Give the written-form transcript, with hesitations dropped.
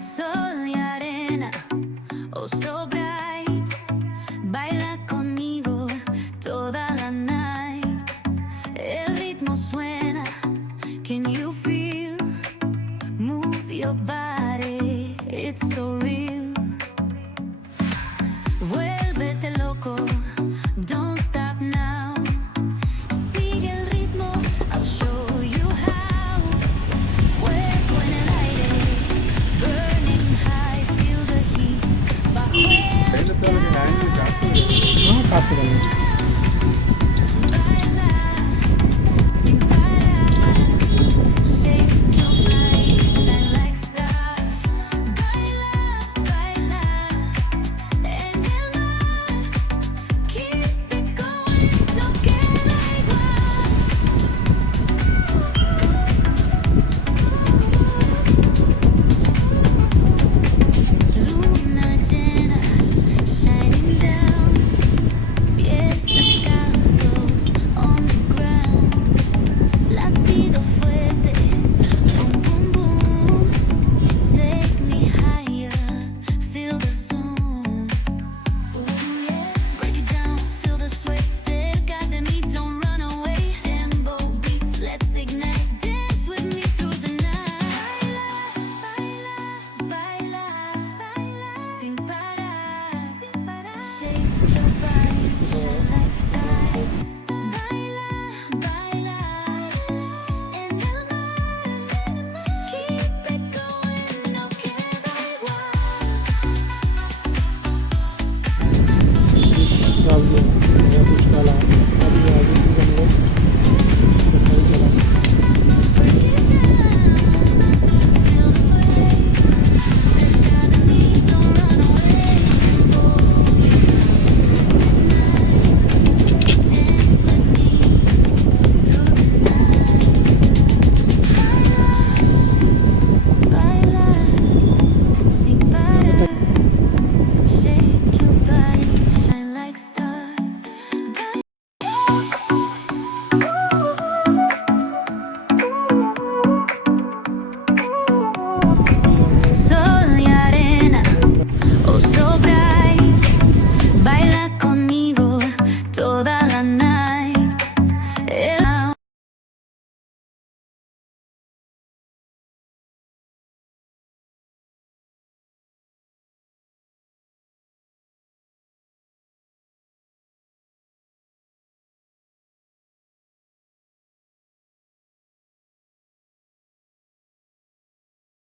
Sol y arena, oh so bright, baila conmigo toda la night. El ritmo suena, can you feel? Move your body, it's so real. Vuélvete loco, don't stop now. Sigue el ritmo, I'll show you how. Fuego en el aire, burning high, feel the heat. Bajo el sky, baila sin parar. Shake your body, shine like stars. Baila, baila en el mar. Keep it going, no queda igual. Luna llena, shining down. Pies descalzos on the ground. Latido fuerte, boom, boom, boom. Take me higher, feel the zoom. Ooh, yeah. Break it down, feel the sway. Cerca de mí, don't run away. Tempo beats, let's ignite. Dance with me through the night. Baila, baila, baila, sin parar, sin parar. Shake your body, shine like stars. Baila, baila en el mar. Keep it going, no queda igual. Break it down, feel the sway. Cerca de mí, don't run away. Dance with me through the night. Baila, sin parar. Shake your body, shine like stars. Sol y arena, oh so bright, baila conmigo toda la night.